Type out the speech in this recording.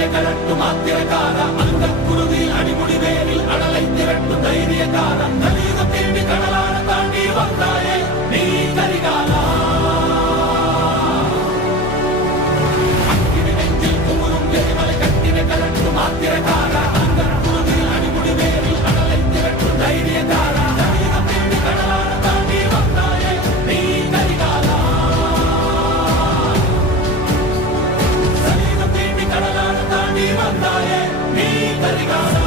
கட்டின கலட்டு மாத்திரக்கார அந்த குருவில் அடிமுடி வேரில் அடலை திரட்டு தைரியக்கார கலியுகம் தேடி கடலான தாண்டி வந்தாயே நீ கரிகாலா அக்கினி நெஞ்சில் குமுறும் எரிமலை கட்டின கலட்டு மாத்திரக்கார அந்த குருவில் அடிமுடி வேரில் அடலை திரட்டு தைரியக்கார கலியுகம் தேடி கடலான தாண்டி வந்தாயே நீ கரிகாலா கலியுகம் தேடி கடலான தாண்டி வந்தாயே நீ கரிகாலா